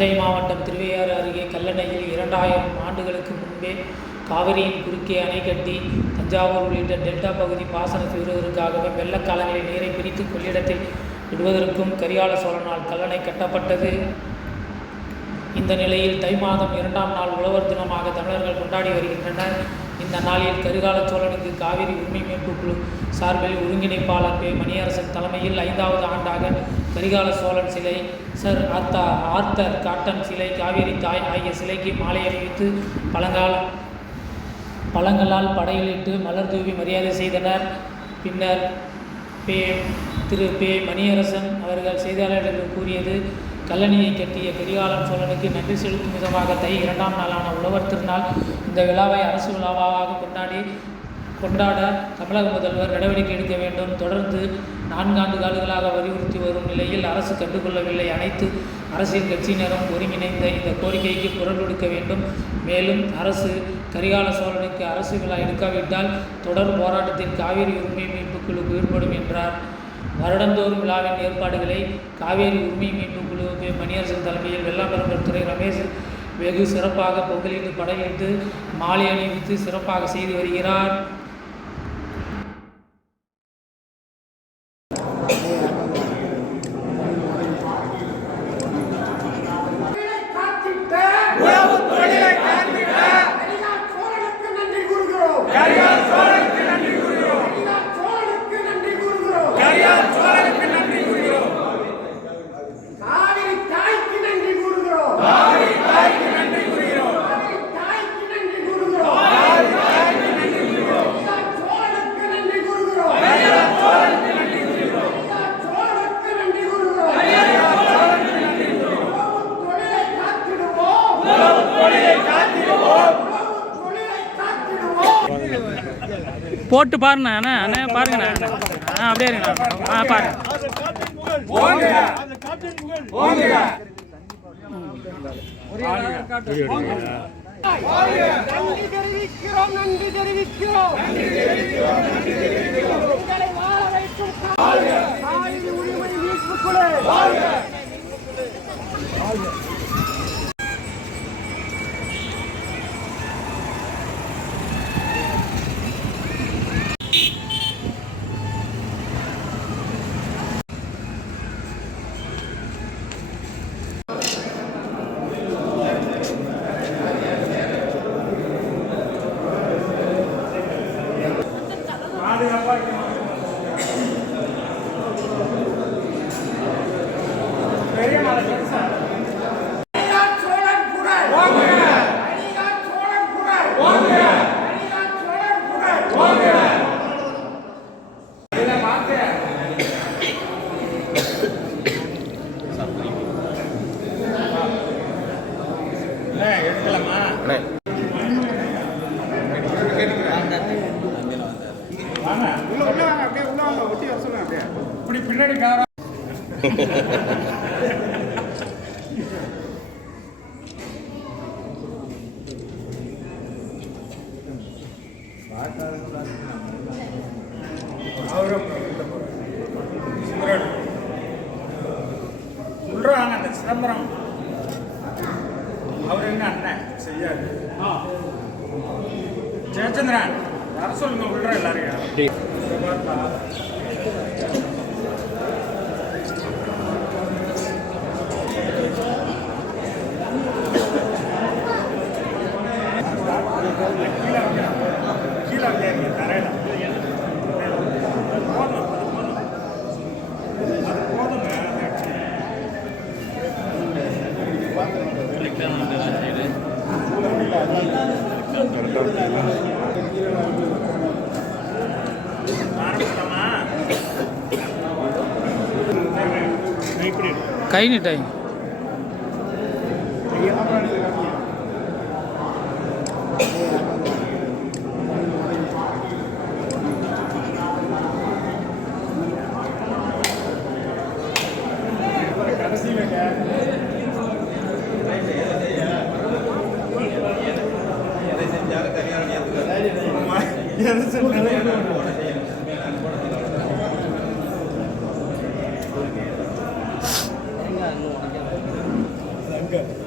தஞ்சை மாவட்டம் திருவையாறு அருகே கல்லணையில் 2000 ஆண்டுகளுக்கு முன்பே காவிரியின் குறுக்கே அணை கட்டி தஞ்சாவூர் உள்ளிட்ட டெல்டா பகுதி பாசனத்தை விடுவதற்காகவே வெள்ளக்காலங்களில் நீரை பிரித்து கொள்ளிடத்தில் விடுவதற்கும் கரிகால சோழனால் கல்லணை கட்டப்பட்டது. இந்த நிலையில் தை மாதம் 2ஆம் நாள் உழவர் தினமாக தமிழர்கள் கொண்டாடி வருகின்றனர். இந்த நாளில் கரிகால சோழனுக்கு காவிரி உரிமை மீட்பு குழு சார்பில் ஒருங்கிணைப்பாளர் பே. மணியரசன் தலைமையில் 5வது ஆண்டாக கரிகால சோழன் சிலை, சர் ஆர்த்தர் காட்டன் சிலை, காவேரி தாய் ஆகிய சிலைக்கு மாலை அணிவித்து பழங்களால் படையிலிட்டு மலர் தூவி மரியாதை செய்தனர். பின்னர் திரு பே. மணியரசன் அவர்கள் செய்தியாளர்களுக்கு கூறியது, கல்லணையை கட்டிய கரிகாலன் சோழனுக்கு நன்றி செலுத்தும் விதமாக தை 2ஆம் நாளான உழவர் திருநாள் இந்த விழாவை அரசு விழாவாக கொண்டாட தமிழக முதல்வர் நடவடிக்கை எடுக்க வேண்டும். தொடர்ந்து 4 ஆண்டு காலங்களாக வலியுறுத்தி வரும் நிலையில் அரசு கண்டுகொள்ளவில்லை. அனைத்து அரசியல் கட்சியினரும் ஒருங்கிணைந்த இந்த கோரிக்கைக்கு குரல் கொடுக்க வேண்டும். மேலும் அரசு கரிகால சோழனுக்கு அரசு விழா எடுக்காவிட்டால் தொடர் போராட்டத்தில் காவிரி உரிமை மீட்பு குழு ஈடுபடும் என்றார். வருடந்தோறும் விழாவின் ஏற்பாடுகளை காவேரி உரிமை மீட்பு குழு மணியரசன் தலைமையில் வெள்ளாம்பரம்பர் துறை ரமேஷ் வெகு சிறப்பாக பொங்கலிட்டு படையிட்டு மாலை அணிவித்து சிறப்பாக செய்து வருகிறார். போட்டு பாருண்ணா அண்ணா அண்ணா பாருங்கண்ணா அப்படியே இருங்கண்ணா பாருங்க. நன்றி தெரிவிக்கிறோம். உரிமை மீட்பு குழு சொல்றாங்க அந்த சிதம்பரம் அவர் என்ன அண்ணன் செய்யாது. ஜெயச்சந்திரன் வர சொல்லுங்க விடுற எல்லாரையும். கீழே தரையில கை நீட்டாய் Good.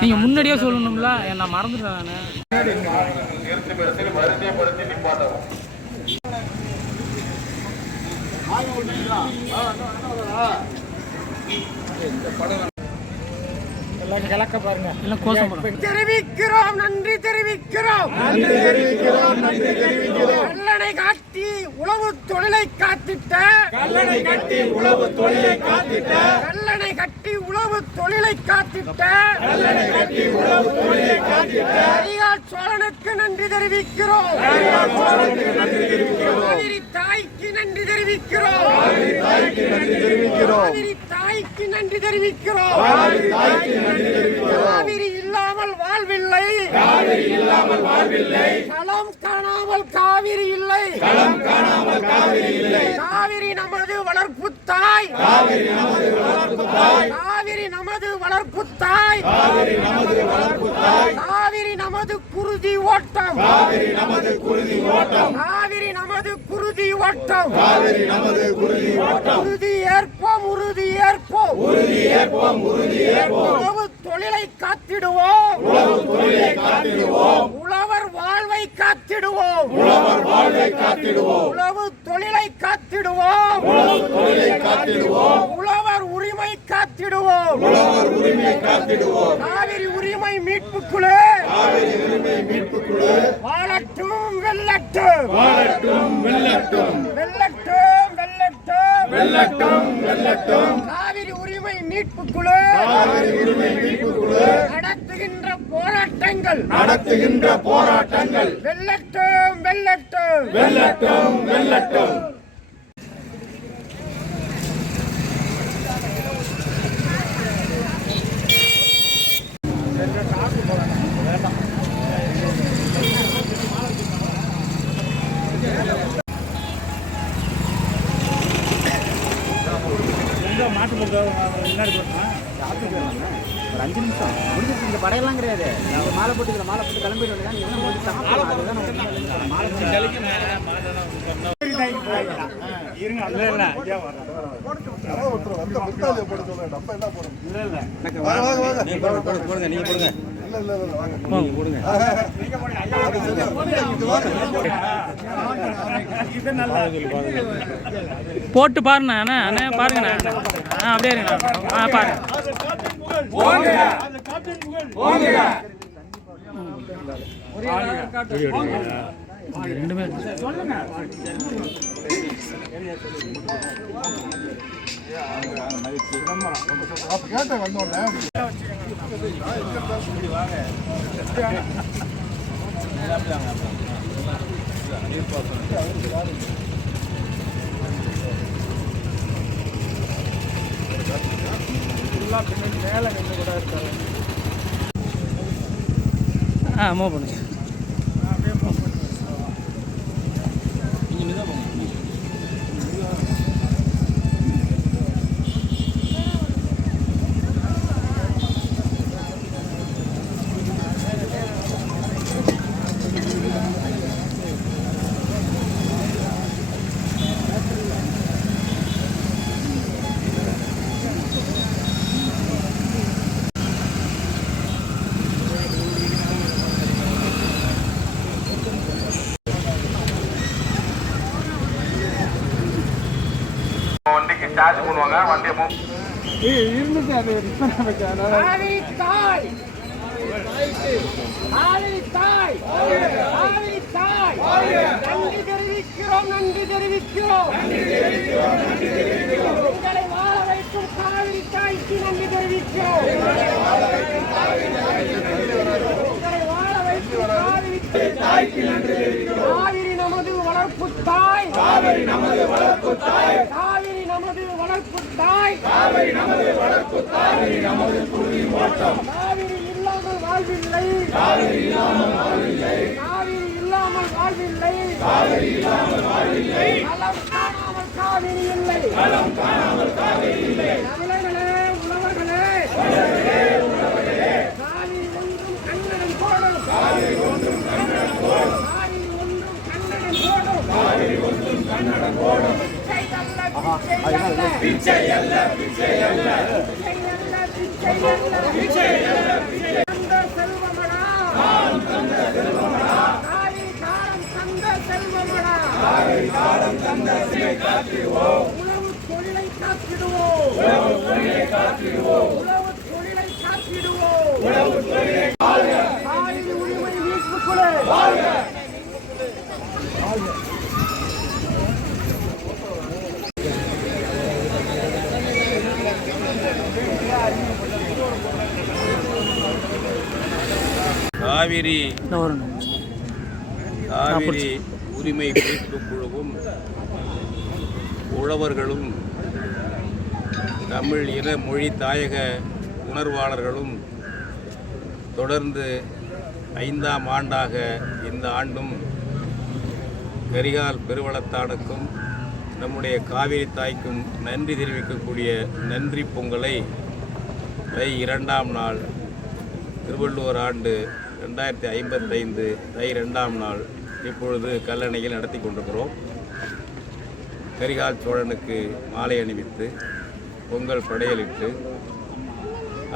நீங்கள் முன்னாடியே சொல்லணும்ல நான் மறந்துட்டேன் எல்லாம் கிழக்க பாருங்க எல்லாம் கோசம் போடுறோம். தெரிவிக்கிறோம், நன்றி தெரிவிக்கிறோம். கல்லணை காட்டி உழவு தொழிலை காத்திட்ட கரிகால் சோழனுக்கு நன்றி தெரிவிக்கிறோம். காவிரி தாய்க்கு நன்றி தெரிவிக்கிறோம். காவிரி தாய்க்கு நன்றி தெரிவிக்கிறோம். காவிரி இல்லாமல் வாழ்வில்லை. களம் காணாமல் காவிரி இல்லை. காவிரி நமது வளர்ப்பு தாய். காவிரி நமது வளர்ப்பு தாய். காவிரி நமது குருதி ஓட்டம். காவிரி நமது குருதி ஓட்டம். உறுதி ஏற்போம், உறுதி ஏற்போம். உழவு தொழிலை காத்திடுவோம். உழவர் வாழ்வை காத்திடுவோம். உழவு தொழிலை காத்திடுவோம். உழவர் உரிமை காத்திடுவோம். காவிரி உரிமை மீட்பு குழு வாழட்டும், வெல்லட்டும். காவிரி உரிமை மீட்பு குழு நடத்துகின்ற போராட்டங்கள் வெல்லட்டும். மாட்டு முன்னாடி போட்டோம் ஒரு 5 நிமிஷம் முடிஞ்சிருச்சு. இந்த படையெல்லாம் கிடையாது. மாலை போட்டு கிளம்பிட்டு வந்தா நீங்க என்ன முடிச்சு இருங்க. இல்ல போடுங்க, நீங்க போடுங்க. போட்டு பாருண்ணா அண்ணே பாருங்கண்ணா. அப்படியே இருங்கண்ணா. பாருங்க ரெண்டுமே மேல நின்று கூட இருக்காரு. மூவ் பண்ணுங்க. வண்டிக்கு சார்ஜ் பண்ணுவாங்க. வண்டியை இருந்துச்சு அது காவிரி தாய். நன்றி தெரிவிக்கிறோம். உங்களை வாழ வைக்கும் காவிரி தாய்க்கு நன்றி தெரிவிக்கிறோம். உங்களை வாழ வைக்கும் காவிரி தாய்க்கு நன்றி தெரிவிக்கிறோம். காவிரி நமது வளர்ப்பு தாய். காவிரி நமது வளர்ப்பு தாய். காவிரி நமது வளர்ப்பு தாய். காவிரி நமது வளர்ப்பு தாய். நமது குருதி ஓட்டம். காவிரி இல்லாமல் வாழ்வில்லை. காவிரி இல்லாமல் வாழ்வில்லை. காவிரி இல்லாமல் வாழ்வில்லை. காவிரி இல்லாமல் வாழ்வில்லை. களம் காணாமல் காவிரி இல்லை. களம் காணாமல் காவிரி இல்லை. தமிழர்களே, உழவர்களே, காவிரி ஒன்றும் கண்ணனம் போடும். காவிரி ஒன்றும் கண்ணனம் போடும். காவிரி ஒன்றும் கண்ணனம் போடும். காவிரி ஒன்றும் கண்ணனம் போடும். பிச்சை அல்ல, பிச்சை அல்ல, பிச்சை அல்ல, பிச்சை அல்ல, பிச்சை அல்ல, பிச்சை அல்ல, பிச்சை அல்ல. உழவு தொழிலை காத்திடுவோம். காவிரி உரிமை மீட்புக் குழு. காவிரி ஒரு காவிரி உரிமை மீட்புக் குழுவும் உழவர்களும் தமிழ் இன மொழி தாயக உணர்வாளர்களும் தொடர்ந்து 5ஆம் ஆண்டாக இந்த ஆண்டும் கரிகால் பெருவளத்தானுக்கும் நம்முடைய காவிரி தாய்க்கும் நன்றி தெரிவிக்கக்கூடிய நன்றி பொங்கலை 2ஆம் நாள் திருவள்ளுவர் ஆண்டு 2055 2ஆம் நாள் இப்பொழுது கல்லணையில் நடத்தி கொண்டிருக்கிறோம். கரிகால் சோழனுக்கு மாலை அணிவித்து பொங்கல் படையலிட்டு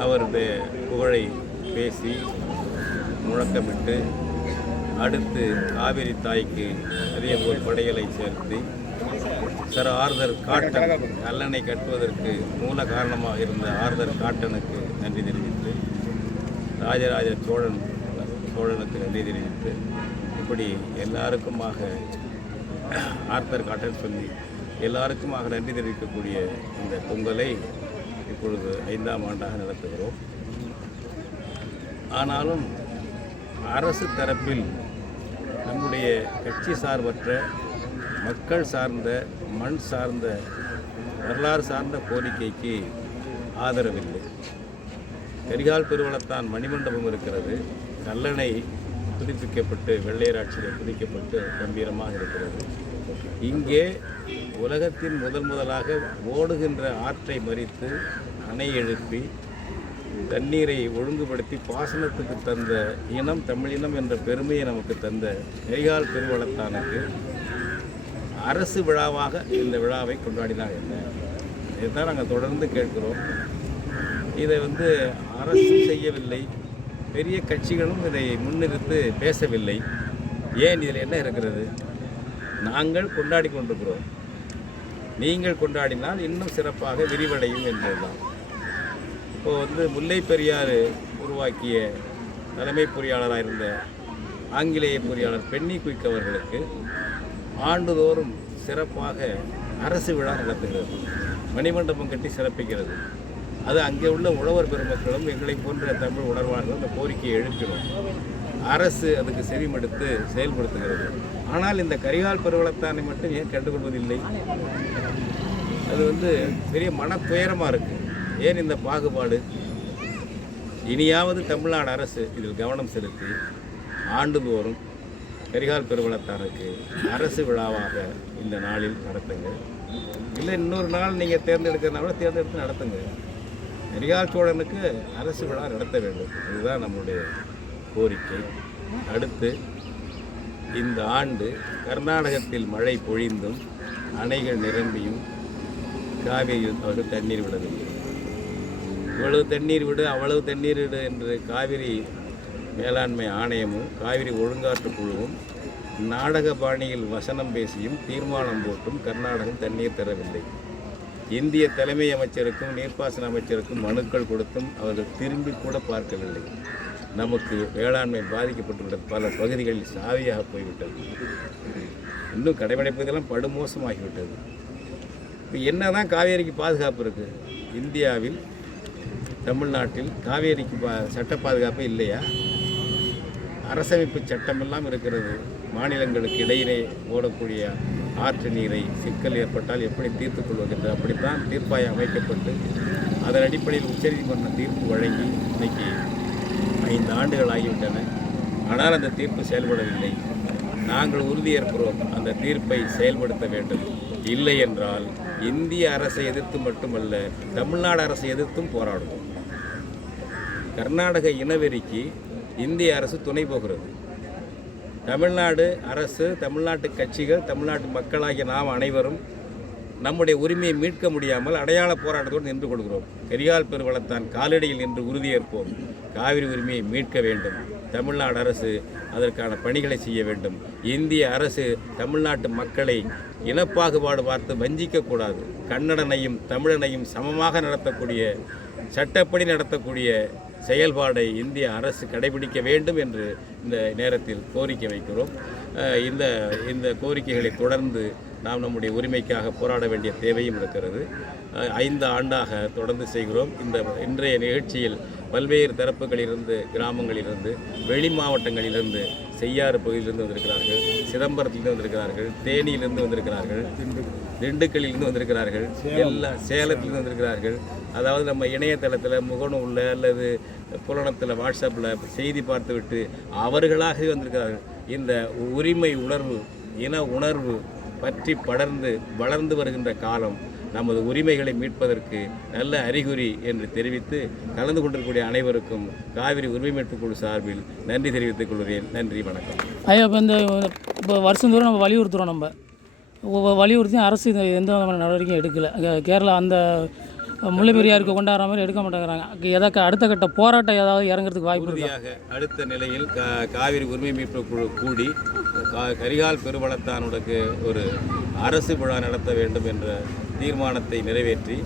அவருடைய புகழை பேசி முழக்கமிட்டு அடுத்து காவிரி தாய்க்கு அதேபோல் படையலை சேர்த்து சர் ஆர்தர் காட்டன் கல்லணை கட்டுவதற்கு மூல காரணமாக இருந்த ஆர்தர் காட்டனுக்கு நன்றி தெரிவித்து ராஜராஜ சோழனுக்கு நன்றி தெரிவித்து இப்படி எல்லாருக்குமாக ஆர்தர் காட்டன் சொல்லி எல்லாருக்குமாக நன்றி தெரிவிக்கக்கூடிய இந்த பொங்கலை இப்பொழுது 5ஆம் ஆண்டாக நடத்துகிறோம். ஆனாலும் அரசு தரப்பில் நம்முடைய கட்சி சார்பற்ற மக்கள் சார்ந்த மண் சார்ந்த வரலாறு சார்ந்த கோரிக்கைக்கு ஆதரவில்லை. கரிகால் பெருவளத்தான் மணிமண்டபம் இருக்கிறது. கல்லணை புதுப்பிக்கப்பட்டு வெள்ளையராட்சியில் புதுப்பிக்கப்பட்டு கம்பீரமாக இருக்கிறது. இங்கே உலகத்தின் முதலாக ஓடுகின்ற ஆற்றை மறித்து அணை எழுப்பி தண்ணீரை ஒழுங்குபடுத்தி பாசனத்துக்கு தந்த இனம் தமிழினம் என்ற பெருமையை நமக்கு தந்த கரிகால் பெருவளத்தானுக்கு அரசு விழாவாக இந்த விழாவை கொண்டாடினாங்க. என்ன இதுதான் நாங்கள் தொடர்ந்து கேட்கிறோம். இதை அரசு செய்யவில்லை, பெரிய கட்சிகளும் இதை முன்னிறுத்து பேசவில்லை. ஏன் இதில் என்ன இருக்கிறது? நாங்கள் கொண்டாடி கொண்டிருக்கிறோம், நீங்கள் கொண்டாடினால் இன்னும் சிறப்பாக விரிவடையும் என்பதுதான். இப்போது முல்லை பெரியாறு உருவாக்கிய தலைமை பொறியாளராக இருந்த ஆங்கிலேய பொறியாளர் பென்னி குயிக் அவர்களுக்கு ஆண்டுதோறும் சிறப்பாக அரசு விழா நடத்துகிறது, மணிமண்டபம் கட்டி சிறப்பிக்கிறது. அது அங்கே உள்ள உழவர் பெருமக்களும் எங்களை போன்ற தமிழ் உணர்வாளர்களும் அந்த கோரிக்கையை எழுப்பினோம். அரசு அதுக்கு செவிமடுத்து செயல்படுத்துகிறது. ஆனால் இந்த கரிகால் பெருவளத்தானை மட்டும் ஏன் கண்டுகொள்வதில்லை? அது பெரிய மனத்துயரமாக இருக்குது. ஏன் இந்த பாகுபாடு? இனியாவது தமிழ்நாடு அரசு இதில் கவனம் செலுத்தி ஆண்டுதோறும் கரிகால் பெருவளத்தானுக்கு அரசு விழாவாக இந்த நாளில் நடத்துங்க. இல்லை இன்னொரு நாள் நீங்கள் தேர்ந்தெடுக்கிறதுனா கூட தேர்ந்தெடுத்து நடத்துங்க. கரிகால் சோழனுக்கு அரசு விழா நடத்த வேண்டும். இதுதான் நம்முடைய கோரிக்கை. அடுத்து இந்த ஆண்டு கர்நாடகத்தில் மழை பொழிந்தும் அணைகள் நிரம்பியும் காவிரியில் அவர்கள் தண்ணீர் விடவில்லை. இவ்வளவு தண்ணீர் விடு அவ்வளவு தண்ணீர் விடு என்று காவிரி மேலாண்மை ஆணையமும் காவிரி ஒழுங்காற்று குழுவும் நாடக பாணியில் வசனம் பேசியும் தீர்மானம் போட்டும் கர்நாடகம் தண்ணீர் தரவில்லை. இந்திய தலைமை அமைச்சருக்கும் நீர்ப்பாசன அமைச்சருக்கும் மனுக்கள் கொடுத்தும் அவர்கள் திரும்பி கூட பார்க்கவில்லை. நமக்கு வேளாண்மை பாதிக்கப்பட்டுவிட்டது. பல பகுதிகளில் சாவியாக போய்விட்டது. இன்னும் கடைபிடிப்பதெல்லாம் படுமோசமாகிவிட்டது. இப்போ என்ன தான் காவேரிக்கு பாதுகாப்பு இருக்குது? இந்தியாவில் தமிழ்நாட்டில் காவேரிக்கு சட்ட பாதுகாப்பு இல்லையா? அரசமைப்பு சட்டமெல்லாம் இருக்கிறது. மாநிலங்களுக்கு இடையிலே ஓடக்கூடிய ஆற்று நீரை சிக்கல் ஏற்பட்டால் எப்படி தீர்த்துக் கொள்வதென்று அப்படித்தான் தீர்ப்பாயம் அமைக்கப்பட்டு அதன் அடிப்படையில் உச்சநீதிமன்றம் தீர்ப்பு வழங்கி இன்றைக்கி 5 ஆண்டுகள் ஆகிவிட்டன. ஆனால் அந்த தீர்ப்பு செயல்படவில்லை. நாங்கள் உறுதியேற்கிறோம், அந்த தீர்ப்பை செயல்படுத்த வேண்டும். இல்லை என்றால் இந்திய அரசை எதிர்த்து மட்டுமல்ல, தமிழ்நாடு அரசை எதிர்த்தும் போராடுவோம். கர்நாடக இனவெறிக்கு இந்திய அரசு துணை போகிறது. தமிழ்நாடு அரசு, தமிழ்நாட்டு கட்சிகள், தமிழ்நாட்டு மக்களாகிய நாம் அனைவரும் நம்முடைய உரிமையை மீட்க முடியாமல் அடையாள போராட்டத்தோடு நின்று கொடுக்கிறோம். கரிகால் பெருவளத்தான் காலடியில் நின்று உறுதியேற்போம். காவிரி உரிமையை மீட்க வேண்டும். தமிழ்நாடு அரசு அதற்கான பணிகளை செய்ய வேண்டும். இந்திய அரசு தமிழ்நாட்டு மக்களை இனப்பாகுபாடு பார்த்து வஞ்சிக்கக்கூடாது. கன்னடனையும் தமிழனையும் சமமாக நடத்தக்கூடிய, சட்டப்படி நடத்தக்கூடிய செயல்பாடை இந்திய அரசு கடைபிடிக்க வேண்டும் என்று இந்த நேரத்தில் கோரிக்கை வைக்கிறோம். இந்த கோரிக்கைகளை தொடர்ந்து நாம் நம்முடைய உரிமைக்காக போராட வேண்டிய தேவையும் இருக்கிறது. 5 ஆண்டாக தொடர்ந்து செய்கிறோம். இன்றைய நிகழ்ச்சியில் பல்வேறு தரப்புகளிலிருந்து, கிராமங்களிலிருந்து, வெளி மாவட்டங்களிலிருந்து, செய்யாறு பகுதியிலிருந்து வந்திருக்கிறார்கள், சிதம்பரத்திலிருந்து வந்திருக்கிறார்கள், தேனியிலிருந்து வந்திருக்கிறார்கள், திண்டுக்கல்லிலிருந்து வந்திருக்கிறார்கள், சேலத்திலிருந்து வந்திருக்கிறார்கள். அதாவது நம்ம இணையதளத்தில், முகநூலில் அல்லது புலனத்தில், வாட்ஸ்அப்பில் செய்தி பார்த்துவிட்டு அவர்களாகவே வந்திருக்கிறார்கள். இந்த உரிமை உணர்வு, இன உணர்வு பற்றி வளர்ந்து வருகின்ற காலம் நமது உரிமைகளை மீட்பதற்கு நல்ல அறிகுறி என்று தெரிவித்து கலந்து கொண்டிருக்கக்கூடிய அனைவருக்கும் காவிரி உரிமை மீட்புக் குழு சார்பில் நன்றி தெரிவித்துக் கொள்கிறேன். நன்றி, வணக்கம். ஐயா, இப்போ வருஷந்தோறும் நம்ம வலியுறுத்துகிறோம். நம்ம வலியுறுத்தி அரசு எந்த விதமான நடவடிக்கையும் எடுக்கலை. கேரளா அந்த முல்லை பெரியாருக்கு கொண்டாடுற மாதிரி எடுக்க மாட்டேங்கிறாங்க. அடுத்த கட்ட போராட்டம் ஏதாவது இறங்குறதுக்கு வாய்ப்பு இருக்கு? அடுத்த நிலையில் காவிரி உரிமை மீட்பு குழு கூடி கரிகால் பெருவளத்தானுக்கு ஒரு அரசு விழா நடத்த வேண்டும் என்ற தீர்மானத்தை நிறைவேற்றி,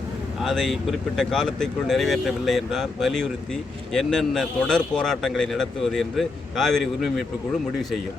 அதை குறிப்பிட்ட காலத்திற்குள் நிறைவேற்றவில்லை என்றால் வலியுறுத்தி என்னென்ன தொடர் போராட்டங்களை நடத்துவது என்று காவிரி உரிமை மீட்பு குழு முடிவு செய்யும்.